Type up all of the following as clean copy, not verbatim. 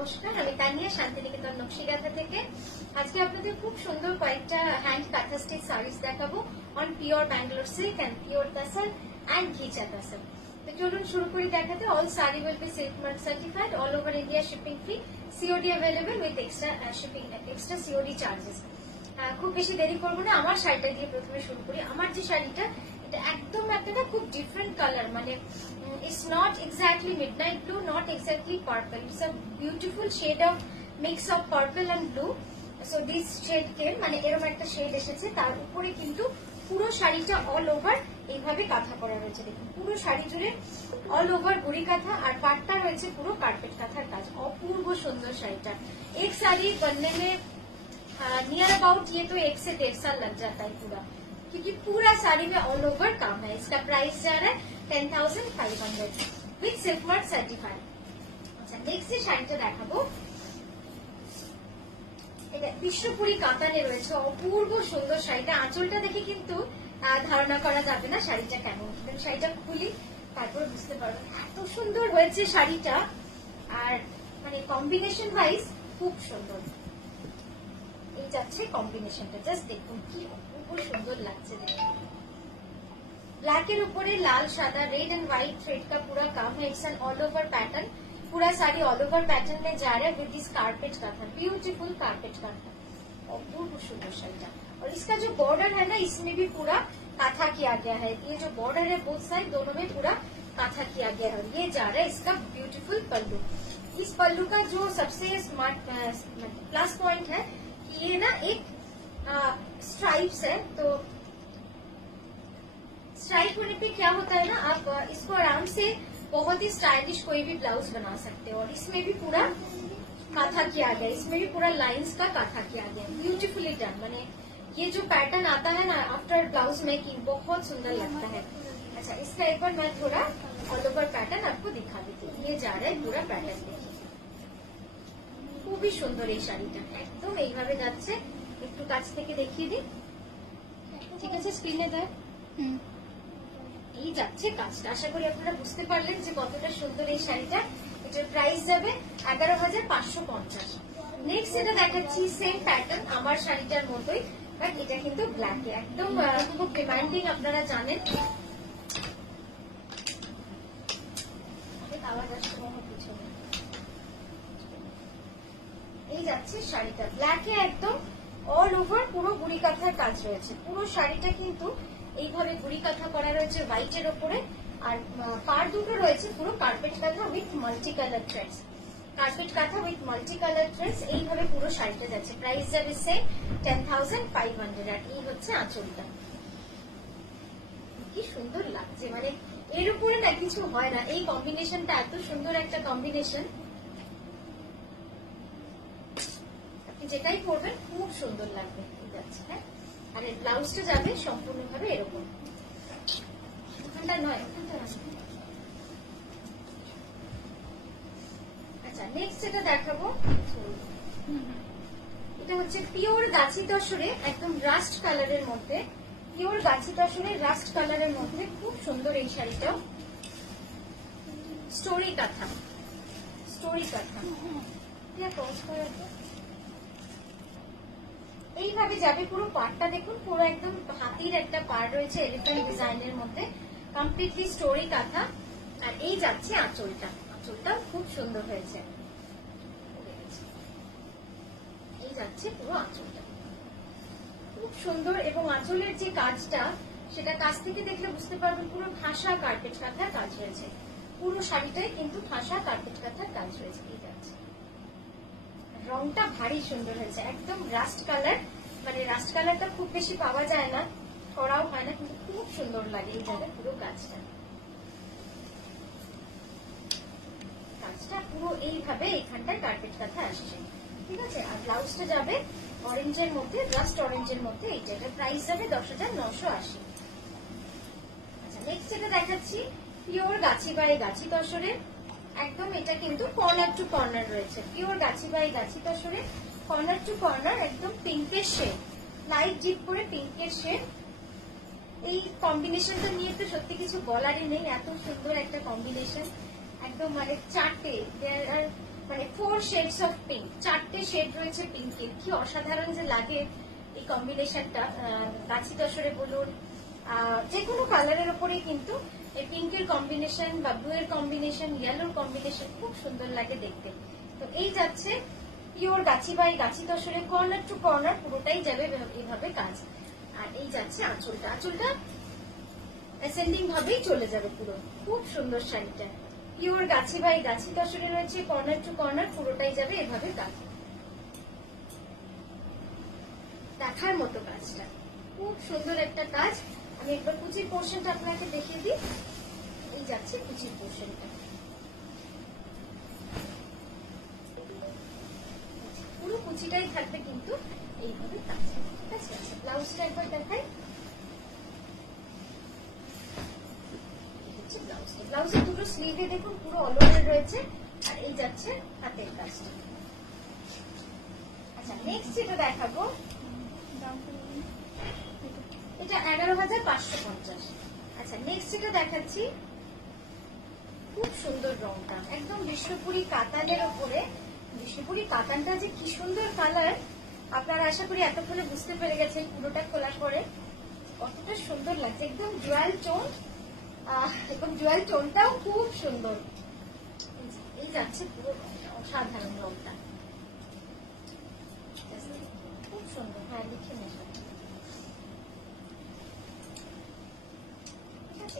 নমস্কার, আমি তানিয়া শান্তিনিকেতন নকশিকাঁথা থেকে। আজকে আপনাদের খুব সুন্দর কয়েকটা হ্যান্ড কাঁথা স্টিচ শাড়িজ দেখাবো on pure Bangalore silk and pure tussar and ghicha tussar. তো চলুন শুরু করি দেখাতে। All sari will be silk mark certified, all over India shipping free, COD available with extra COD charges. খুব বেশি দেরি করবো না, আমার শাড়িটা দিয়ে প্রথমে শুরু করি। আমার যে শাড়িটা, এটা একদম একটা খুব ডিফারেন্ট কালার, মানে it's not exactly midnight blue, not exactly purple. It's a beautiful shade of mix of purple and blue. So this shade came, মানে এরকম একটা শেড এসেছে। তার উপরে কিন্তু পুরো শাড়িটা অল ওভার এইভাবে কাঁথা করা রয়েছে। দেখুন পুরো শাড়ি জুড়ে অল ওভার বুড়ি কাঁথা, আর পাটটা রয়েছে পুরো কার্পেট কাঁথার কাজ। অপূর্ব সুন্দর শাড়িটা। एक साड़ी बनने में नियर अबाउट ये तो 1 से 1.5 साल लग जाता है पूरा, क्योंकि पूरा साड़ी में ऑल ओवर काम है। इसका प्राइस जा रहा है 10,500 विथ सिल्क मार्क सर्टिफाइड। अच्छा, नेक्स्ट যে শাড়িটা দেখাবো, এটা বিশ্বপুরি কাতানে রয়েছে। অপূর্ব সুন্দর শাড়িটা। আঁচলটা দেখে কিন্তু ধারণা করা যাবে না শাড়িটা কেমন, কিন্তু শাড়িটা খুলি তারপর বুঝতে পারবেন এত সুন্দর হয়েছে শাড়িটা। আর মানে কম্বিনেশন ওয়াইজ খুব সুন্দর। এই যাচ্ছে কম্বিনেশনটা, জাস্ট দেখুন কি অপূর্ব সুন্দর লাগছে। দেখুন ब्लैक के ऊपर लाल सादा रेड एंड व्हाइट थ्रेड का पूरा काम है। It's an all over pattern, पूरा साड़ी ऑल ओवर पैटर्न में जा रहा है विद दिस कारपेट का था, ब्यूटीफुल कारपेट का था। अपूर्व सुंदर शाड़ीटा। और इसका जो बॉर्डर है ना, इसमें भी पूरा काथा किया गया है। ये जो बॉर्डर है बोथ साइड दोनों में पूरा काथा किया गया है। ये जा रहा है इसका ब्यूटीफुल पल्लू। इस पल्लू का जो सबसे स्मार्ट प्लस पॉइंट है कि ये ना एक स्ट्राइप्स है। तो स्ट्राइप होने पे क्या होता है ना, आप इसको आराम से बहुत ही स्टाइलिश कोई भी ब्लाउज बना सकते हो। और इसमें भी पूरा काथा किया गया, इसमें भी पूरा लाइंस का काथा किया गया, ब्यूटीफुली डन। माने ये जो पैटर्न आता है ना आफ्टर ब्लाउज मेकिंग, बहुत सुंदर लगता है। अच्छा, इसका एक बार मैं थोड़ा ऑल ओवर पैटर्न आपको दिखा देती हूँ। ये जा रहा है पूरा पैटर्न, देखिए খুবই সুন্দর এই শাড়িটা। একদম এইভাবে যাচ্ছে, একটু কাছ থেকে দেখিয়ে দিই, ঠিক আছে? স্ক্রিনে দেয় এই যাচ্ছে কাজটা। আশা করি আপনারা বুঝতে পারলেন যে কতটা সুন্দর এই শাড়িটা। এটার প্রাইস যাবে 11,550। নেক্সট এটা দেখাচ্ছি সেম প্যাটার্ন, আমার শাড়িটার মতোই, বাট এটা কিন্তু ব্ল্যাকে। একদম খুব ডিমান্ডিং, আপনারা জানেন। আওয়াজ আসছে আমার পিছনে। এই যাচ্ছে শাড়িটা ব্ল্যাকে, একদম অল ওভার পুরো বুড়ি কাঁথার কাজ রয়েছে। পুরো শাড়িটা কিন্তু এইভাবে বুড়ি কাঁথা করা রয়েছে হোয়াইটের ওপরে। আর পার দুটো রয়েছে পুরো কার্পেট কাঁথা with multi colour threads. Carpet কাঁথা উইথ মাল্টি কালার থ্রেডস, এইভাবে পুরো শাড়িটা যাচ্ছে। প্রাইস যাবে সে 10,500। আর এই হচ্ছে আঁচলটা। কি সুন্দর লাগছে, মানে এর উপরে না কিছু হয় না। এই কম্বিনেশনটা এত সুন্দর একটা কম্বিনেশন, আপনি যেটাই করবেন খুব সুন্দর লাগবে। যাচ্ছে, হ্যাঁ। আর এর ব্লাউজটা যাবে সম্পূর্ণভাবে এরকম, ওখানটা নয়, ওখানটা। আচ্ছা, নেক্সট এটা দেখাবো, এটা হচ্ছে পিওর গাছি তসরে, একদম রাস্ট কালারের মধ্যে। পিওর গাছি তসরে রাস্ট কালারের মধ্যে খুব সুন্দর এই শাড়িটাও। স্টোরি কাঁথা, স্টোরি কাঁথা এইভাবে যাবে। পুরো পাড়টা দেখুন, পুরো একদম হাতির একটা পাড় রয়েছে এলিফ্যান্ট ডিজাইনের মধ্যে, কমপ্লিটলি স্টোরি কাঁথা। আর এই যাচ্ছে আঁচলটা, আঁচলটাও খুব সুন্দর হয়েছে। এই যাচ্ছে পুরো আঁচলটা, খুব সুন্দর। এবং আঁচলের যে কাজটা, সেটা কাছ থেকে দেখলে বুঝতে পারবেন পুরো ভাষা কার্পেট কাঁথার কাজ হয়েছে। পুরো শাড়িটাই কিন্তু ভাষা কার্পেট কাঁথার কাজ হয়েছে। এই যাচ্ছে, রংটা ভারী সুন্দর হয়েছে, একদম রাস্ট কালার। মানে রাস্ট কালারটা খুব বেশি পাওয়া যায় না, করাও হয় না, কিন্তু খুব সুন্দর লাগে এই জায়গায় পুরো কাজটা। কাজটা পুরো এইভাবে এখানটায় কার্পেট কাঁথা আসছে, ঠিক আছে? আর ব্লাউজটা যাবে অরেঞ্জের মধ্যে, রাস্ট অরেঞ্জের মধ্যে। এইটা, এটার প্রাইস যাবে 10,980। আচ্ছা, নেক্সট এটা দেখাচ্ছি পিওর গাছি বাই গাছি তসরে। একদম এটা কিন্তু কর্নার টু কর্নার রয়েছে। Pure Gachhi by Gachhi তসরে, corner to corner, একদম পিঙ্কের শেড, লাইট ডিপ করে পিঙ্কের শেড। এই কম্বিনেশনটা নিয়ে তো সত্যি কিছু বলারই নেই, এত সুন্দর একটা কম্বিনেশন। একদম মানে চারটে, মানে 4 শেডস অফ পিঙ্ক, 4টে শেড রয়েছে পিঙ্কের। কি অসাধারণ যে লাগে এই কম্বিনেশনটা, গাছি তসরে বলুন যে কোনো কালারের ওপরে কিন্তু এই পিঙ্কের কম্বিনেশন বা ব্লু এর কম্বিনেশন, ইয়েলোর কম্বিনেশন খুব সুন্দর লাগে দেখতে। তো এই যাচ্ছে pure Gachhi by Gachhi তসরে, corner to corner পুরোটাই যাবে এইভাবে কাজ। আর এই যাচ্ছে আঁচলটা, আঁচলটা অ্যাসেন্ডিং ভাবেই চলে যাবে পুরো। খুব সুন্দর শাড়িটা, পিওর গাছি বাই গাছি তসরে রয়েছে, কর্নার টু কর্নার পুরোটাই যাবে এভাবে কাজ। দেখার মতো কাজটা, খুব সুন্দর একটা কাজ। আমি একবার কুচির পোর্শনটা আপনাকে দেখিয়ে দিই। এই যাচ্ছে কুচির পোর্শনটা, পুরো কুচিটাই থাকবে কিন্তু এইভাবে কাজ। ঠিক আছে, আচ্ছা ব্লাউজটা একবার দেখাই। ব্লাউজের দুটো স্লিভে দেখুন পুরো অল ওভার রয়েছে। আর এই যাচ্ছে হাতের কাজটা। আচ্ছা নেক্সট যেটা দেখাবো, এটা 11,550। আচ্ছা নেক্সট যেটা দেখাচ্ছি, খুব সুন্দর রংটা, একদম বিষ্ণুপুরি কাতানের ওপরে। বিষ্ণুপুরি কাতানটা যে কি সুন্দর কালার, আপনারা আশা করি এতক্ষণে বুঝতে পেরে গেছেন পুরোটা খোলার পরে কতটা সুন্দর লাগছে। একদম জুয়েল টোন, এবং জুয়েল টোনটাও খুব সুন্দর। এই যাচ্ছে পুরো অসাধারণ রংটা, খুব সুন্দর। হ্যাঁ লিখে নেই,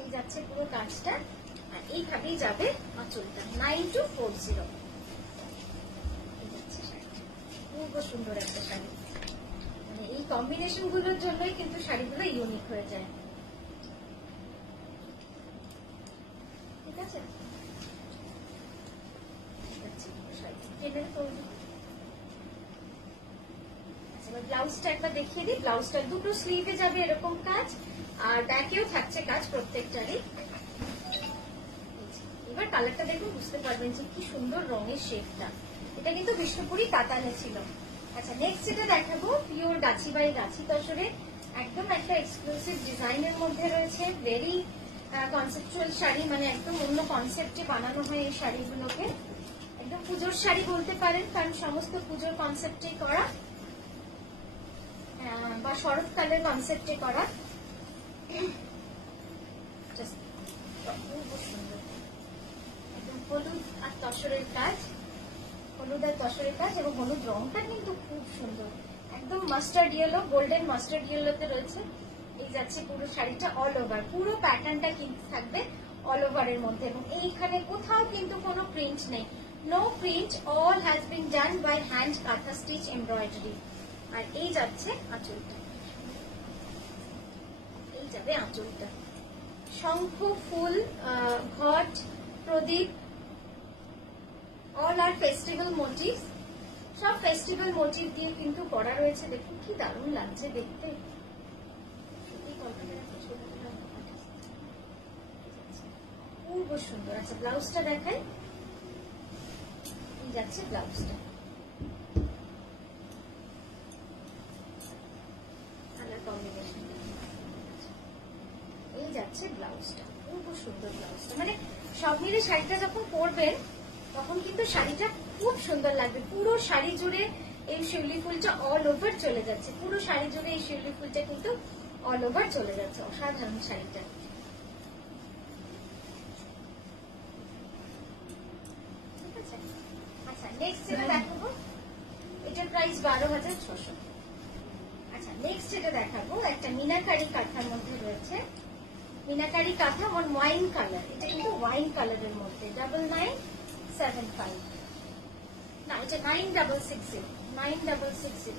এই যাচ্ছে পুরো কাজটা। আর এইভাবেই যাবে আঁচলটা, 9240। খুব সুন্দর একটা শাড়ি, মানে এই কম্বিনেশন গুলোর জন্যই কিন্তু শাড়িগুলো ইউনিক হয়ে যায়। ঠিক আছে, ব্লাউজটা একবার দেখিয়ে দিই। ব্লাউজটা দুটো স্লিভে যাবে এরকম কাজ, আর ব্যাকেও থাকছে কাজ প্রত্যেকটারই। এবার কালারটা দেখুন, বুঝতে পারবেন যে কি সুন্দর রঙের শেডটা। এটা কিন্তু বিষ্ণুপুরি কাতানে ছিল। আচ্ছা নেক্সট যেটা দেখাবো, পিওর গাছি বাই গাছি তসরে, একদম একটা এক্সক্লুসিভ ডিজাইনের মধ্যে রয়েছে। ভেরি কনসেপচুয়াল শাড়ি, মানে একদম অন্য কনসেপ্টে বানানো হয় এই শাড়িগুলোকে। একদম পুজোর শাড়ি বলতে পারেন, কারণ সমস্ত পুজোর কনসেপ্টে করা বা শরৎকালের কনসেপ্টে করা। একদম হলুদ আর তসরের কাজ, হলুদ আর তসরের কাজ, এবং হলুদ রংটা কিন্তু খুব সুন্দর, একদম মাস্টার্ড ইয়েলো, গোল্ডেন মাস্টার্ড ইয়েলোতে রয়েছে। এই যাচ্ছে পুরো শাড়িটা অল ওভার, পুরো প্যাটার্নটা কিন্তু থাকবে অল ওভারের মধ্যে, এবং এইখানে কোথাও কিন্তু কোনো প্রিন্ট নেই, no print, all has been done by hand kantha stitch embroidery. আর এই যাচ্ছে আঁচলটা, এই যাবে আঁচলটা, শঙ্খ ফুল, ঘট, প্রদীপ, অল আর ফেস্টিভ্যাল মোটিভ, সব ফেস্টিভ্যাল মোটিভ দিয়ে কিন্তু করা রয়েছে। দেখুন কি দারুণ লাগছে দেখতে, খুব সুন্দর। আচ্ছা ব্লাউজটা দেখাই, যাচ্ছে ব্লাউজটা, কালার কম্বিনেশন, এই যাচ্ছে ব্লাউজটা, খুব সুন্দর ব্লাউজটা। মানে সব মিলে শাড়িটা যখন পরবেন তখন কিন্তু শাড়িটা খুব সুন্দর লাগবে। পুরো শাড়ি জুড়ে এই শিউলি ফুলটা অল ওভার চলে যাচ্ছে, পুরো শাড়ি জুড়ে এই শিউলি ফুলটা কিন্তু অল ওভার চলে যাচ্ছে। অসাধারণ শাড়িটা। ঠিক আছে, আচ্ছা নেক্সট যেটা দেখাবো, এটার প্রাইস 12,600। আচ্ছা নেক্সট যেটা দেখাবো, একটা মিনাকারি কাঁথার মধ্যে রয়েছে, মিনাকারি কাঁথা অন ওয়াইন কালার। এটা কিন্তু ওয়াইন কালারের মধ্যে, 9975, না এটা 9660, 9660।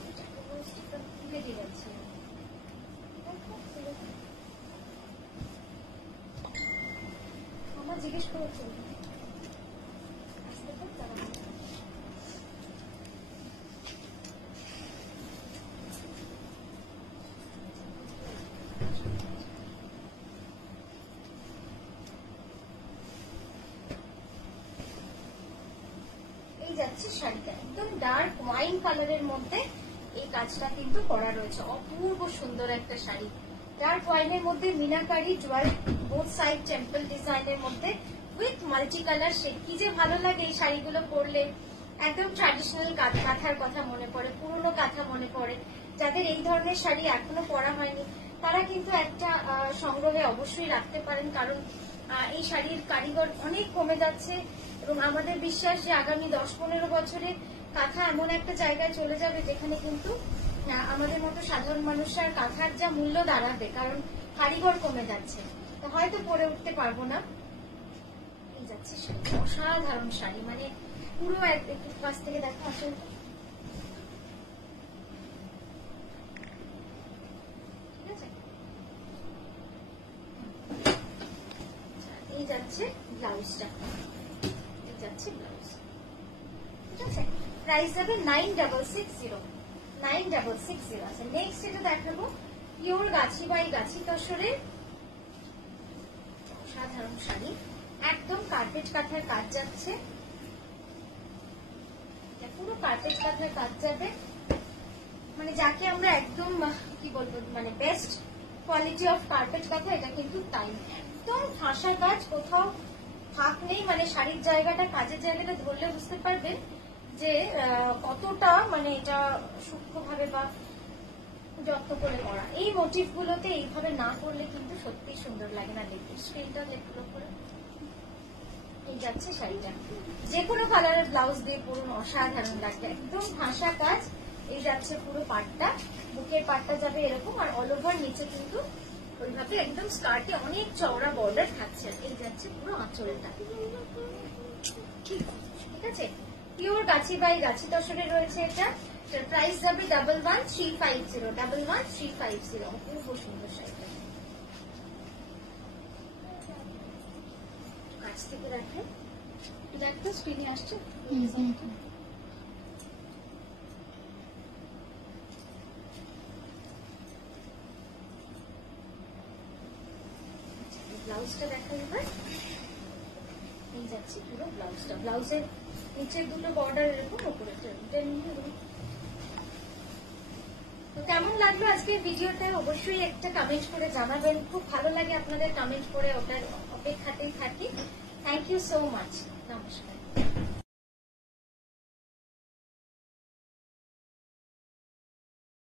আমার জিজ্ঞেস করেছি যাচ্ছে শাড়িটা, একদম ডার্ক ওয়াইন কালারের মধ্যে এই কাজটা কিন্তু করা রয়েছে। অপূর্ব সুন্দর একটা শাড়ি, ডার্ক ওয়াইনের মধ্যে meenakari Jewel both side temple ডিজাইনের মধ্যে উইথ মাল্টি কালার শেড। কি যে ভালো লাগে এই শাড়িগুলো পরলে, একদম ট্র্যাডিশনাল কাঁথার কথা মনে পড়ে, পুরনো কাঁথা মনে পড়ে, যাদের এই ধরনের শাড়ি এখনো পরা হয়নি তারা কিন্তু একটা সংগ্রহে অবশ্যই রাখতে পারেন, কারণ এই শাড়ির কারিগর অনেক কমে যাচ্ছে এবং আমাদের বিশ্বাস যে আগামী 10-15 বছরে কাঁথা এমন একটা জায়গায় চলে যাবে যেখানে কিন্তু আমাদের মতো সাধারণ মানুষের কাঁথার যা মূল্য দাঁড়াবে, কারণ কারিগর কমে যাচ্ছে, তো হয়তো পরে উঠতে পারবো না। এই যাচ্ছে শাড়ি, অসাধারণ শাড়ি, মানে পুরো একটু কাছ থেকে দেখা আসেন। ঠিক আছে, এই যাচ্ছে ব্লাউজটা, এই যাচ্ছে ব্লাউজ। ঠিক আছে, প্রাইস যাবে 9660, 9660 আছে। নেক্সট এটা দেখাবো পিওর গাছি বাই গাছি তসরের সাধারণ শাড়ি, একদম কার্পেট কাঁথার কাজ যাচ্ছে, পুরো কার্পেট কাঁথার কাজ যাবে, মানে যাকে আমরা একদম কি বলবো মানে বেস্ট কোয়ালিটি অফ কার্পেট কাঁথা, এটা কিন্তু তাই একদম ঠাসা কাজ, কোথাও ফাঁক নেই, মানে শাড়ির জায়গাটা কাজের জায়গাটা ধরলে বুঝতে পারবেন যে কতটা মানে এটা সূক্ষ্মভাবে বা যত্ন করে করা। এই মোটিভ গুলোতে এইভাবে না করলে কিন্তু সত্যি সুন্দর লাগে না দেখতে। স্ক্রিনটা দেখলো করে এই যাচ্ছে শাড়িটা, যে কোনো কালারের ব্লাউজ দিয়ে পরুন, অসাধারণ লাগবে, একদম ঠাসা কাজ। এই যাচ্ছে পুরো পাটটা, বুকের পাটটা যাবে এরকম, আর অল ওভার নিচে কিন্তু ওইভাবে একদম স্কার্টে অনেক চওড়া বর্ডার থাকছে। এই যাচ্ছে পুরো আঁচলটা। ঠিক আছে, পিওর গাছি বাই গাছি তসরে রয়েছে এটা, প্রাইস যাবে 11350, 11350। অপূর্ব সুন্দর শাড়িটা, কাছ থেকে দেখে দেখতো স্ক্রিনে আসছে। ব্লাউজটা দেখা এবার, এই যাচ্ছে পুরো ব্লাউজটা, ব্লাউজের নিচের দুটো বর্ডার এরকম, উপরে তো কেমন লাগলো আজকে ভিডিওটা অবশ্যই একটা কমেন্ট করে জানাবেন, খুব ভালো লাগে আপনাদের কমেন্ট করে, ওটার অপেক্ষাতেই থাকি। থ্যাংক ইউ সো মাচ, নমস্কার।